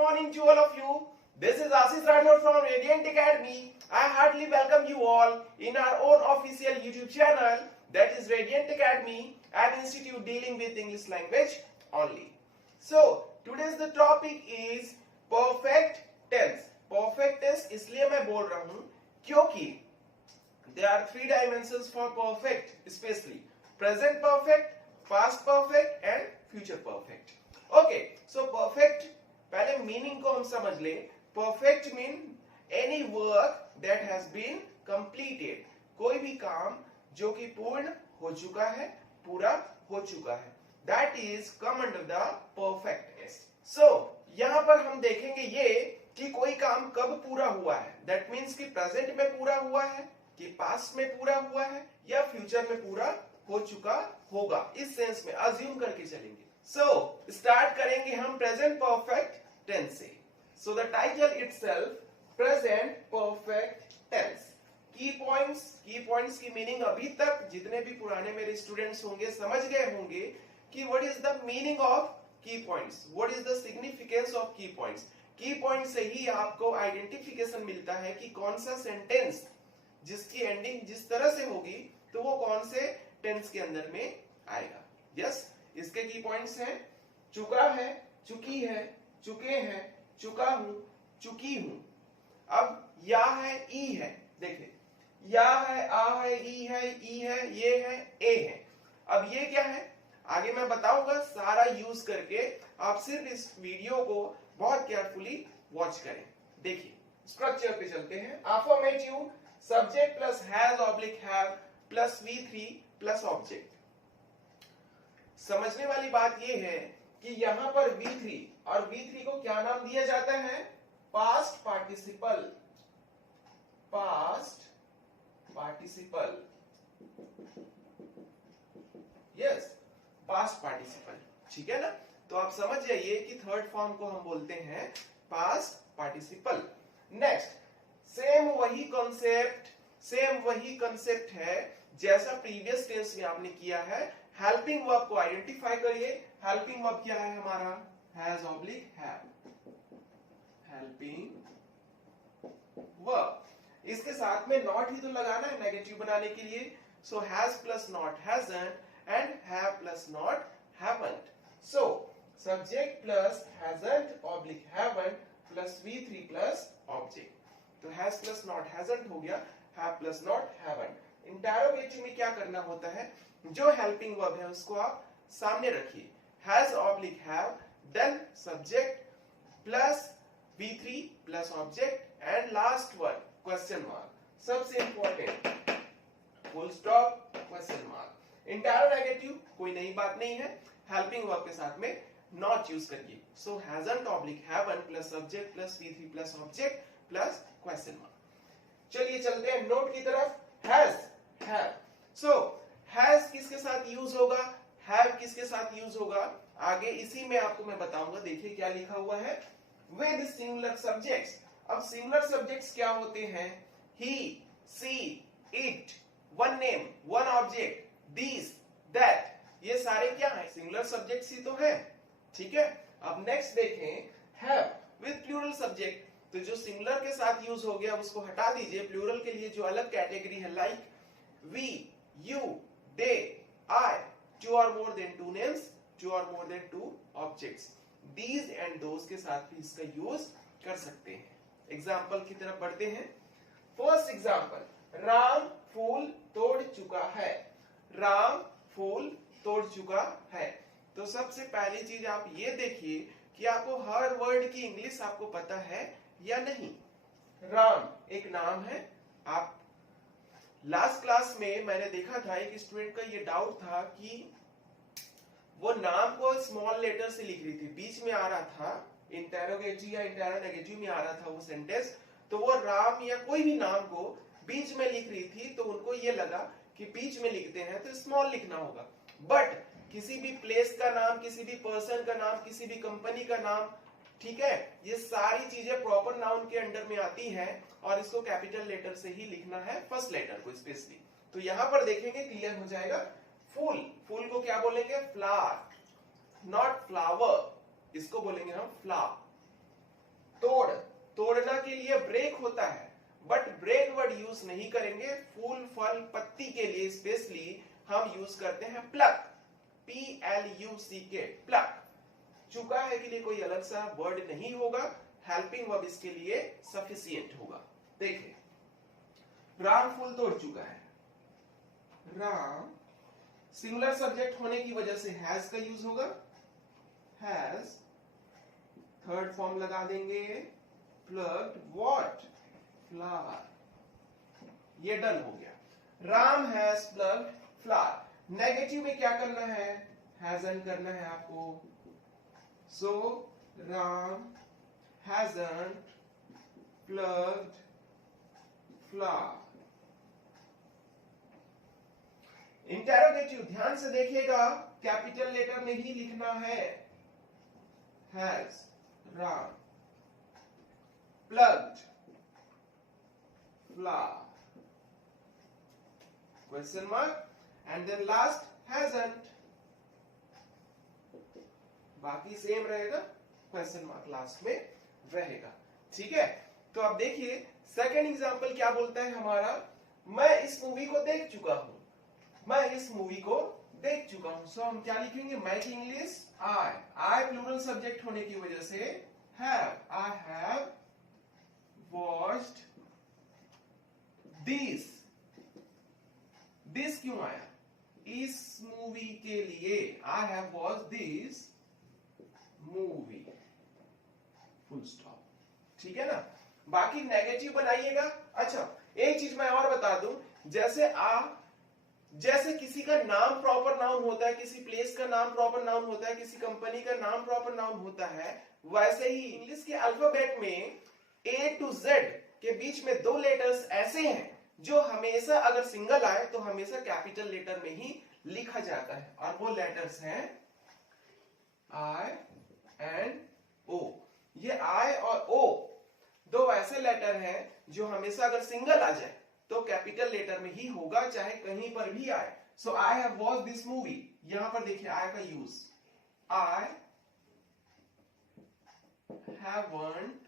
morning to all of you. This is Ashish Rathod from Radiant Academy. I heartily welcome you all in our own official YouTube channel, that is Radiant Academy, an institute dealing with English language only. So today's the topic is perfect tense. Perfect tense इसलिए मैं बोल रहा हूँ क्योंकि there are three dimensions for perfect, especially present perfect, past perfect and future perfect. Okay, so perfect पहले meaning को हम समझ ले. Perfect mean any work that has been completed, कोई भी काम जो कि पूर्ण हो चुका है, पूरा हो चुका है, that is come under the perfectness. So यहां पर हम देखेंगे ये कि कोई काम कब पूरा हुआ है. दैट मीन्स कि प्रेजेंट में पूरा हुआ है, कि पास्ट में पूरा हुआ है, या फ्यूचर में पूरा हो चुका होगा. इस सेंस में अज्यूम करके चलेंगे. सो स्टार्ट करेंगे हम प्रेजेंट परफेक्ट टेंस से. So the title itself present perfect tense. की पॉइंट्स की मीनिंग अभी तक जितने भी पुराने मेरे स्टूडेंट्स होंगे समझ गए होंगे कि what is the meaning of key points, what is the significance of key points. Key point से ही आपको आइडेंटिफिकेशन मिलता है कि कौन सा सेंटेंस जिसकी एंडिंग जिस तरह से होगी तो वो कौन से टेंस के अंदर में आएगा. यस, इसके की पॉइंट्स हैं चुका है, चुकी है, चुके हैं, चुका हूं, चुकी हूं. अब या है, ई है. देखिए या है, आ है, ई है, ई है, ये है, ए है. अब ये क्या है आगे मैं बताऊंगा सारा यूज करके. आप सिर्फ इस वीडियो को बहुत केयरफुली वॉच करें. देखिए स्ट्रक्चर पे चलते हैं. Affirmative subject plus has oblique have plus V3 plus object. समझने वाली बात यह है कि यहां पर V3 और V3 को क्या नाम दिया जाता है? Past participle. Past participle. Yes, past participle. ठीक है ना. तो आप समझ जाइए कि थर्ड फॉर्म को हम बोलते हैं पास्ट पार्टिसिपल. नेक्स्ट, सेम वही कॉन्सेप्ट है जैसा प्रीवियस टेंस में आपने किया है. हेल्पिंग वर्ब को आइडेंटिफाई करिए. हेल्पिंग वर्ब क्या है हमारा? Has oblique have. Helping verb. इसके साथ में नॉट ही तो लगाना है नेगेटिव बनाने के लिए. So has plus not hasn't and have plus not haven't. So subject plus hasn't oblique haven't plus V3 plus object. तो हैज प्लस नॉट हैजंट हो गया, have plus not haven't. Interrogative में क्या करना होता है? जो हेल्पिंग वर्ब है उसको आप सामने रखिए. Has oblique have, then subject plus V3 plus object and last word question mark. सबसे important full stop question mark. Interrogative कोई नई बात नहीं है. हेल्पिंग वर्ब के साथ में नॉट यूज करिए. So hasn't oblique haven't plus subject plus V3 plus object plus question mark. चलिए चलते हैं नोट की तरफ. Has, have. सो हैज किसके साथ यूज होगा, हैव किसके साथ यूज होगा, आगे इसी में आपको मैं बताऊंगा. देखिए क्या लिखा हुआ है. With singular subjects. अब सिंगुलर सब्जेक्ट्स क्या होते हैं? He, she, it, one name, one object, this, that. ये सारे क्या हैं? सिंगुलर सब्जेक्ट्स ही तो हैं. ठीक है. अब नेक्स्ट देखें हैव विद प्लूरल सब्जेक्ट. तो जो सिंगुलर के साथ यूज हो गया उसको हटा दीजिए. प्लूरल के लिए जो अलग कैटेगरी है like we, you, they, I, two or more than two names, two or more than two objects. These and those के साथ भी इसका यूज कर सकते हैं. एग्जाम्पल की तरफ बढ़ते हैं. फर्स्ट एग्जाम्पल, राम फूल तोड़ चुका है. राम फूल तोड़ चुका है. तो सबसे पहली चीज आप ये देखिए कि आपको हर वर्ड की इंग्लिश आपको पता है या नहीं. राम एक नाम है. आप लास्ट क्लास में मैंने देखा था एक स्टूडेंट का ये डाउट था कि वो नाम को स्मॉल लेटर से लिख रही थी. बीच में आ रहा था इंटेरोगेटिव या इंटेरोनेगेटिव में आ रहा था वो सेंटेंस. तो वो राम या कोई भी नाम को बीच में लिख रही थी. तो उनको ये लगा कि बीच में लिखते हैं तो स्मॉल लिखना होगा. बट किसी भी प्लेस का नाम, किसी भी पर्सन का नाम, किसी भी कंपनी का नाम, ठीक है, ये सारी चीजें प्रॉपर नाउन के अंडर में आती हैं और इसको कैपिटल लेटर से ही लिखना है, फर्स्ट लेटर को स्पेशली. तो यहां पर देखेंगे क्लियर हो जाएगा. फूल, फूल को क्या बोलेंगे? Flower, not flower. इसको बोलेंगे हम फ्लावर. तोड़ना के लिए ब्रेक होता है, बट ब्रेक वर्ड यूज नहीं करेंगे। फूल, फल, पत्ती के लिए स्पेशली हम यूज करते हैं प्लक, PLUCK, प्लक। चुका है के लिए कोई अलग सा वर्ड नहीं होगा, हेल्पिंग वर्ब इसके लिए सफिशिएंट होगा। देखिए, राम फूल तोड़ चुका है। राम सिंगुलर सब्जेक्ट होने की वजह से हैज का यूज होगा, हैज। थर्ड फॉर्म लगा देंगे, प्लग्ड व्हाट, फ्लावर। ये डन हो गया। Ram has plucked flower. Negative में क्या करना है, हैजंट करना है आपको। So Ram hasn't plucked flower. Interrogative ध्यान से देखिएगा, कैपिटल लेटर में ही लिखना है। Has Ram plucked flower, question mark, and then last hasn't. बाकी सेम रहेगा, क्वेश्चन मार्क लास्ट में रहेगा। ठीक है, तो अब देखिए सेकंड एग्जांपल क्या बोलता है हमारा। मैं इस मूवी को देख चुका हूं, मैं इस मूवी को देख चुका हूं। सो हम क्या लिखेंगे, मैं की इंग्लिश आई प्लूरल सब्जेक्ट होने की वजह से have, I have watched this क्यों आया, इस मूवी के लिए आई have watched this movie, full stop. ठीक है ना, बाकी नेगेटिव बनाइएगा। अच्छा, एक चीज मैं और बता दूं, जैसे किसी का नाम प्रॉपर नाउन होता है, किसी प्लेस का नाम प्रॉपर नाउन होता है, किसी कंपनी का नाम प्रॉपर नाउन होता है, वैसे ही इंग्लिश के अल्फाबेट में A to Z के बीच में दो लेटर्स ऐसे हैं जो हमेशा अगर सिंगल आए तो हमेशा कैपिटल लेटर में ही लिखा जाता है, और वो लेटर्स हैं I एंड O। ये I और O दो ऐसे लेटर हैं जो हमेशा अगर सिंगल आ जाए तो कैपिटल लेटर में ही होगा, चाहे कहीं पर भी आए। So I have watched this movie, यहां पर देखिए आई का use, I haven't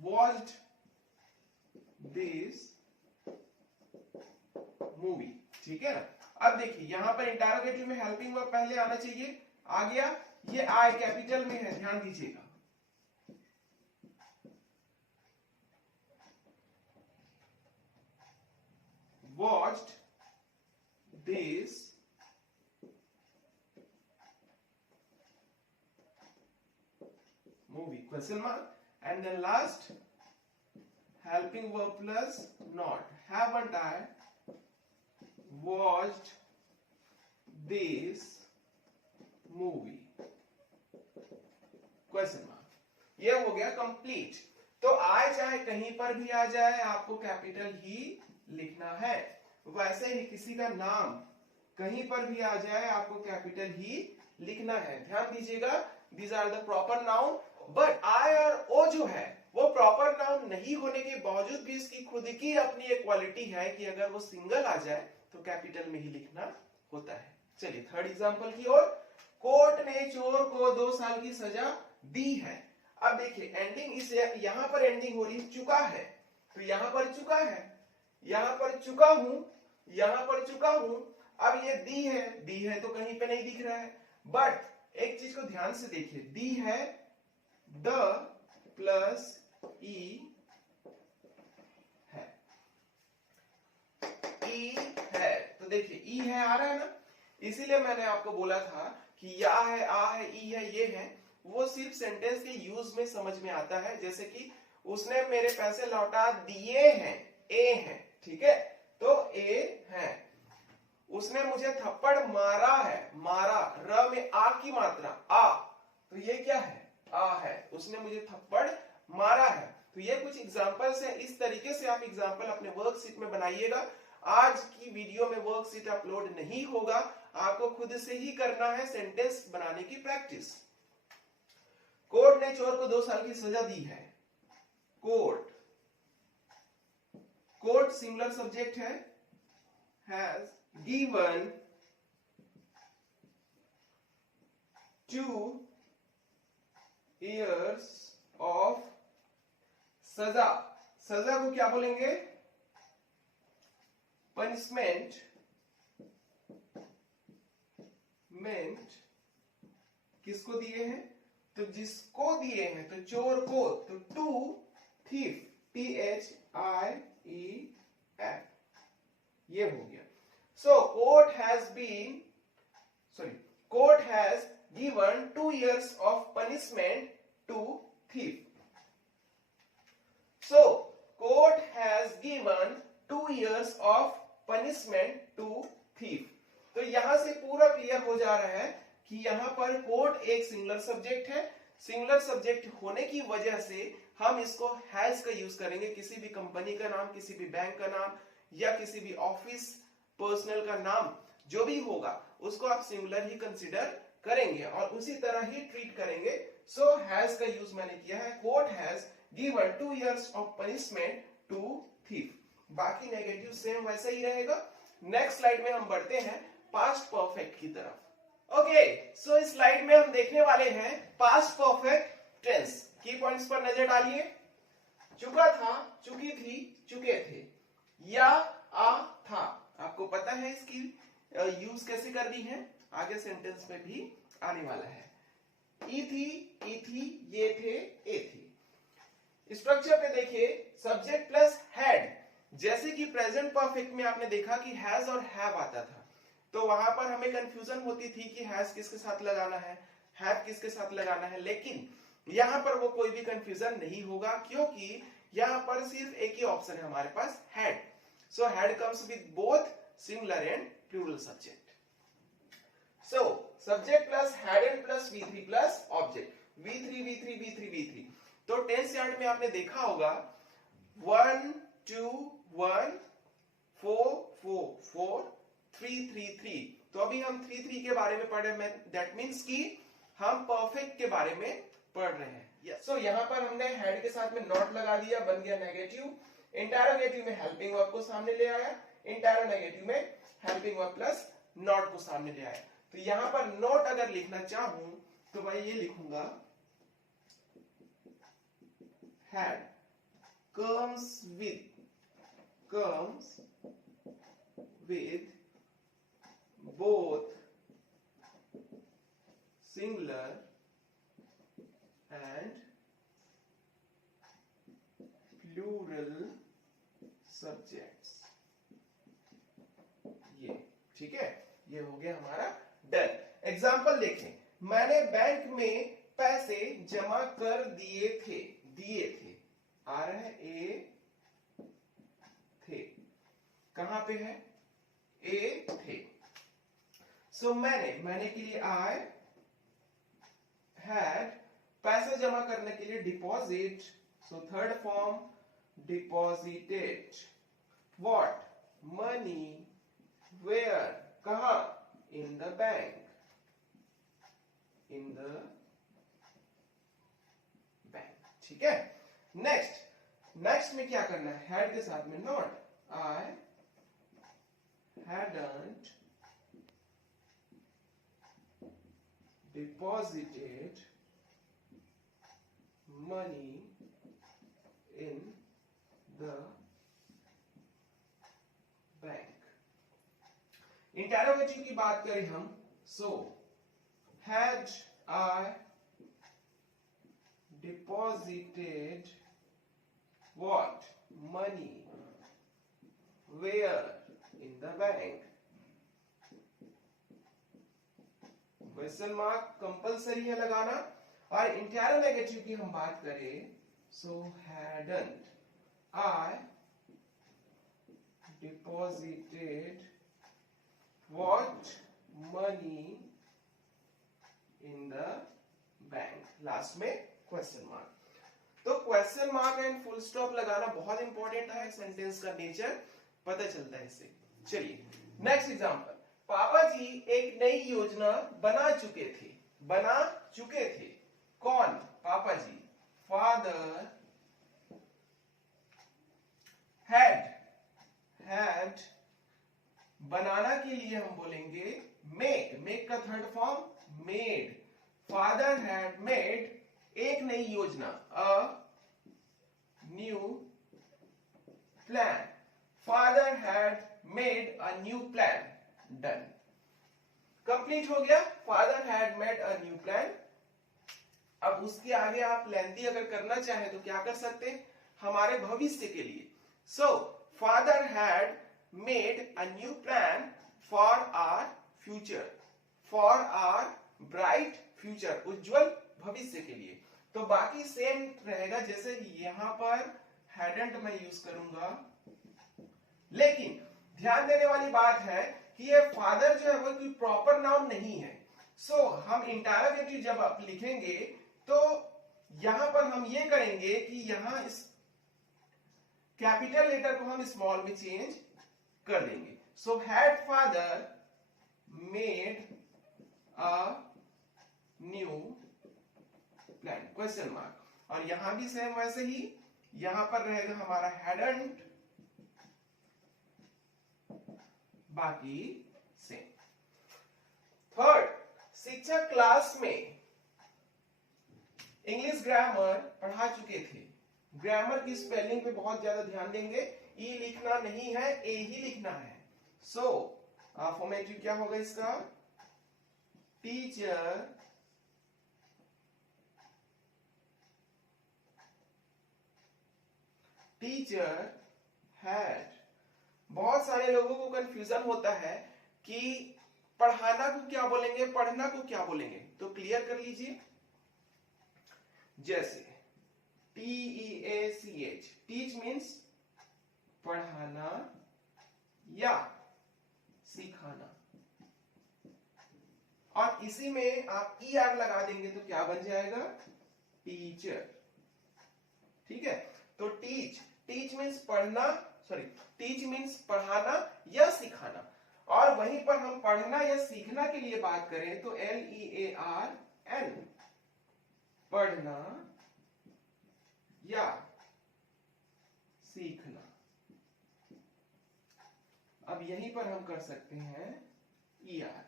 watched this movie. ठीक है ना, अब देखिए यहां पर इंटरोगेटिव में हेल्पिंग वर्ब पहले आना चाहिए, आ गया। ये आई कैपिटल में है, ध्यान दीजिएगा। Watched this movie, question mark, and then last helping verb plus not, haven't I watched this movie, question mark। ये हो गया कंप्लीट। तो आए चाहे कहीं पर भी आ जाए, आपको कैपिटल ही लिखना है। वैसे ही किसी का नाम कहीं पर भी आ जाए, आपको कैपिटल ही लिखना है। ध्यान दीजिएगा, these are the proper noun, but I और ओ जो है वो प्रॉपर नाउन नहीं होने के बावजूद भी इसकी खुद की अपनी एक क्वालिटी है कि अगर वो सिंगल आ जाए तो कैपिटल में ही लिखना होता है। चलिए थर्ड एग्जांपल की ओर। कोर्ट ने चोर को 2 साल की सजा दी है। अब देखिए एंडिंग इस यहां पर एंडिंग हो रही चुका है, तो यहां पर चुका है, यहां पर चुका हूं, यहां पर चुका हूं। अब ये दी है तो कहीं पे नहीं दिख रहा है, बट एक चीज को ध्यान से देखिए, दी है द प्लस ई है, ई है, तो देखिए ई है आ रहा है ना, इसीलिए मैंने आपको बोला था कि या है, आ है, ई है, ये है। वो सिर्फ सेंटेंस के यूज में समझ में आता है, जैसे कि उसने मेरे पैसे लौटा दिए हैं, ए है, ठीक है, तो ए है। उसने मुझे थप्पड़ मारा है, मारा, र में आ की मात्रा, आ, तो ये क्या है, आ है। उसने मुझे थप्पड़ मारा है। तो ये कुछ एग्जांपल्स है, इस तरीके से आप एग्जांपल अपने वर्कशीट में बनाइएगा। आज की वीडियो में वर्कशीट अपलोड नहीं होगा, आपको खुद से ही करना है सेंटेंस बनाने की प्रैक्टिस। कोर्ट ने चोर को 2 साल की सजा दी है। कोर्ट, कोर्ट सिंगुलर सब्जेक्ट है, हैज गिवन 2 years of सजा, सजा को क्या बोलेंगे? पनिशमेंट, मेंट किसको दिए हैं? तो जिसको दिए हैं, तो चोर को, तो टू थीफ, THIEF, ये हो गया। सो court has given 2 years of punishment to thief. So court has given 2 years of punishment to thief. तो यहां से पूरा क्लियर हो जा रहा है कि यहां पर कोर्ट एक सिंगुलर सब्जेक्ट है। सिंगुलर सब्जेक्ट होने की वजह से हम इसको हैज का यूज करेंगे। किसी भी कंपनी का नाम, किसी भी बैंक का नाम, या किसी भी ऑफिस पर्सनल का नाम जो भी होगा उसको आप सिंगुलर ही कंसीडर करेंगे और उसी तरह ही ट्रीट करेंगे। सो हैज का यूज मैंने किया है। Court has given 2 years of punishment to thief. बाकी नेगेटिव सेम वैसा ही रहेगा। नेक्स्ट स्लाइड में हम बढ़ते हैं पास्ट परफेक्ट की तरफ। ओके, सो इस स्लाइड में हम देखने वाले हैं पास्ट परफेक्ट टेंस। की पॉइंट्स पर नजर डालिए। चुका था, चुकी थी, चुके थे, या आ था। आपको पता है इसकी यूज कैसे करनी है, आगे सेंटेंस में भी आने वाला है। ई थी, ये थे, ए थी। स्ट्रक्चर पे देखिए, सब्जेक्ट प्लस हैड। जैसे कि प्रेजेंट परफेक्ट में आपने देखा कि हैज और हैव आता था, तो वहां पर हमें कंफ्यूजन होती थी कि हैज किसके साथ लगाना है, हैव किसके साथ लगाना है। लेकिन यहां पर वो कोई भी कंफ्यूजन नहीं होगा, क्योंकि यहां पर सिर्फ एक ही ऑप्शन है हमारे पास, had. So had comes with both singular and plural subject. So subject plus had and plus V3 plus object, V3 तो टेंस चार्ट में आपने देखा होगा 1 2 1 4 4 4 3 3 3। तो अभी हम 3 3 के बारे में पढ़ रहे हैं। दैट मीन्स कि हम परफेक्ट के बारे में पढ़ रहे हैं। सो यहाँ पर हमने हैड के साथ में नॉट लगा दिया, बन गया नेगेटिव। इंटरोगेटिव में हेल्पिंग वर्ब को सामने ले आया, इंटरोगेटिव में हेल्पिंग वर्ब प्लस नॉट को सामने ले आया। तो यहां पर नोट अगर लिखना चाहूं तो मैं ये लिखूंगा, had comes with both singular and plural subjects। ये ठीक है, ये हो गया हमारा डन। एग्जाम्पल देखें, मैंने बैंक में पैसे जमा कर दिए थे, आ रहा है ए थे, कहां पे है, ए थे। सो मैंने के लिए आई हैड, पैसा जमा करने के लिए deposit, so third form deposited, what, money, where, कहां, in the bank, ठीक है। नेक्स्ट में क्या करना है, हैड के साथ में not, I hadn't deposited money in the bank. Interrogative की बात करें हम, so had I deposited what, money, where, in the bank. Question mark compulsory है लगाना। और इंटरोगेटिव की हम बात करें, so hadn't I deposited what, money in the bank। Last में क्वेश्चन मार्क। तो question mark and full stop लगाना बहुत इंपॉर्टेंट है, सेंटेंस का नेचर पता चलता है इससे। चलिए नेक्स्ट एग्जांपल, पापा जी एक नई योजना बना चुके थे। कौन, पापा जी। फादर हैड, बनाना के लिए हम बोलेंगे मेक का third form made. Father had made एक नई योजना, अ new plan. Father had made a new plan. Done. Complete हो गया. Father had made a new plan. अब उसके आगे आप लेंथी अगर करना चाहे तो क्या कर सकते हैं, हमारे भविष्य के लिए. So father had made a new plan for our future, for our bright future, उज्जवल भविष्य के लिए. तो बाकी सेम रहेगा, जैसे यहां पर hadn't मैं यूज करूंगा, लेकिन ध्यान देने वाली बात है कि ये फादर जो है वो कोई प्रॉपर नाउन नहीं है. सो हम इंटरोगेटिव जब आप लिखेंगे तो यहां पर हम ये करेंगे कि यहां इस कैपिटल लेटर को हम स्मॉल में चेंज कर देंगे. So had father made a new plan, question mark. और यहां भी सेम वैसे ही, यहां पर रहेगा हमारा हैडंट, बाकी सेम. थर्ड, शिक्षक क्लास में इंग्लिश ग्रामर पढ़ा चुके थे. ग्रामर की स्पेलिंग पे बहुत ज्यादा ध्यान देंगे. ई लिखना नहीं है, ए ही लिखना है. सो फॉर्मेटिव क्या होगा इसका, टीचर हैड. बहुत सारे लोगों को कंफ्यूजन होता है कि पढ़ाना को क्या बोलेंगे, पढ़ना को क्या बोलेंगे. तो क्लियर कर लीजिए. जैसे TEACH, टीच मीन्स पढ़ाना या सिखाना, और इसी में आप ER लगा देंगे तो क्या बन जाएगा, टीचर. ठीक है. तो टीच मीन्स पढ़ना, सॉरी टीच मीन्स पढ़ाना या सिखाना. और वहीं पर हम पढ़ना या सीखना के लिए बात करें तो LEARN, पढ़ना या सीखना. अब यहीं पर हम कर सकते हैं ER,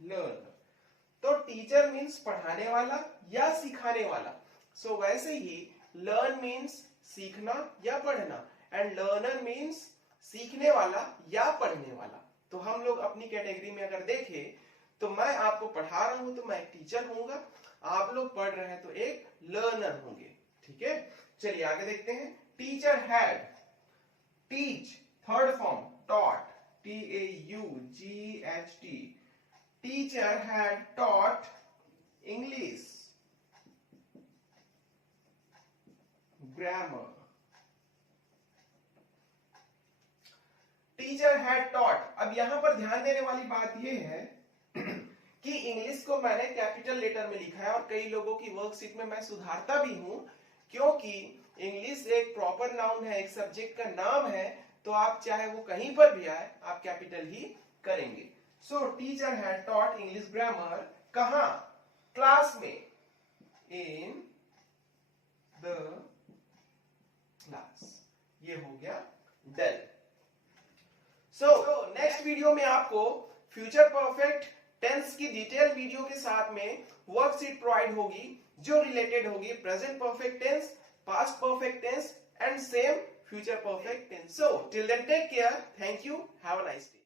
लर्नर. तो टीचर मीन्स पढ़ाने वाला या सिखाने वाला. सो वैसे ही लर्न मीन्स सीखना या पढ़ना, एंड लर्नर मीन्स सीखने वाला या पढ़ने वाला. तो हम लोग अपनी कैटेगरी में अगर देखें तो मैं आपको पढ़ा रहा हूं तो मैं एक टीचर होऊंगा, आप लोग पढ़ रहे हैं तो एक लर्नर होंगे. ठीक है. चलिए आगे देखते हैं. Teacher had, teach third form taught, TAUGHT. Teacher had taught English grammar. Teacher had taught. अब यहां पर ध्यान देने वाली बात यह है कि इंग्लिश को मैंने कैपिटल लेटर में लिखा है, और कई लोगों की वर्कशीट में मैं सुधारता भी हूं, क्योंकि इंग्लिश एक प्रॉपर नाउन है, एक सब्जेक्ट का नाम है. तो आप चाहे वो कहीं पर भी आए, आप कैपिटल ही करेंगे. सो teacher had taught English grammar. कहां, क्लास में, इन द क्लास. ये हो गया डन. सो नेक्स्ट वीडियो में आपको फ्यूचर परफेक्ट टेंस की डिटेल वीडियो के साथ में वर्कशीट प्रोवाइड होगी, जो रिलेटेड होगी present perfect tense, past perfect tense and same future perfect tense. So till then, take care. Thank you. Have a nice day.